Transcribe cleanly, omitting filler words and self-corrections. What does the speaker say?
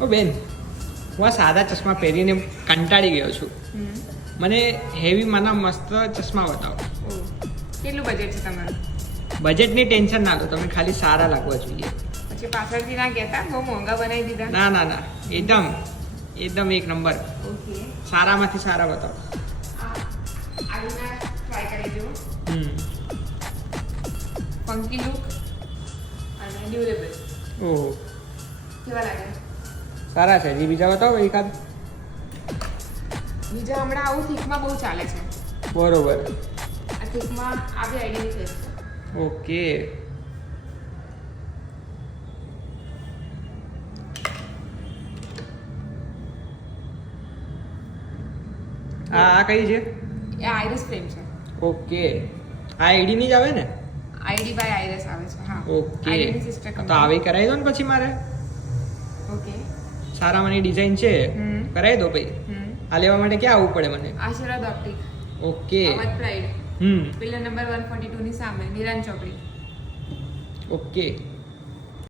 ઓ બેન, હું આ સાદા ચશ્મા પહેરીને કંટાળી ગયો છું. મને હેવી મને મસ્ત ચશ્મા બતાવો. કેટલું બજેટ છે તમારું? બજેટની ટેન્શન ના લો, તમે ખાલી સારા લાગવા જોઈએ. પછી પાછળથી ના કહેતા બહુ મોંઘા બનાવી દીધા. ના ના ના, એકદમ એકદમ એક નંબર. ઓકે, સારામાંથી સારા બતાવો. આના ટ્રાય કરી જુઓ. ફંકી લુક અને ડ્યુરેબલ. ઓહો, કેવા લાગે? સારા છે. જે બીજા બતાવો એકાદ. બીજા હમણાં આવું થીકમાં બહુ ચાલે છે. બરોબર. આ થીકમાં આ બી આઈડીની ફેસ છે. ઓકે. આ કઈ છે? એ આઈરિસ ફ્રેમ છે. ઓકે. આ આઈડીની જ આવે ને? આઈડી બાય આઈરિસ આવે છે. હા, ઓકે. આઈડીની સિસ્ટર તો આવી કરાવી દો ને પછી મારે. ઓકે. સારા મને ડિઝાઇન છે, કરાવી દો ભાઈ. આ લેવા માટે ક્યાં આવવું પડે મને? આશીર્વાદ ઓપ્ટિક, ઓકે. અવધ પ્રાઇડ, હમ પિલર નંબર 142 ની સામે નિરાન ચોકડી. ઓકે.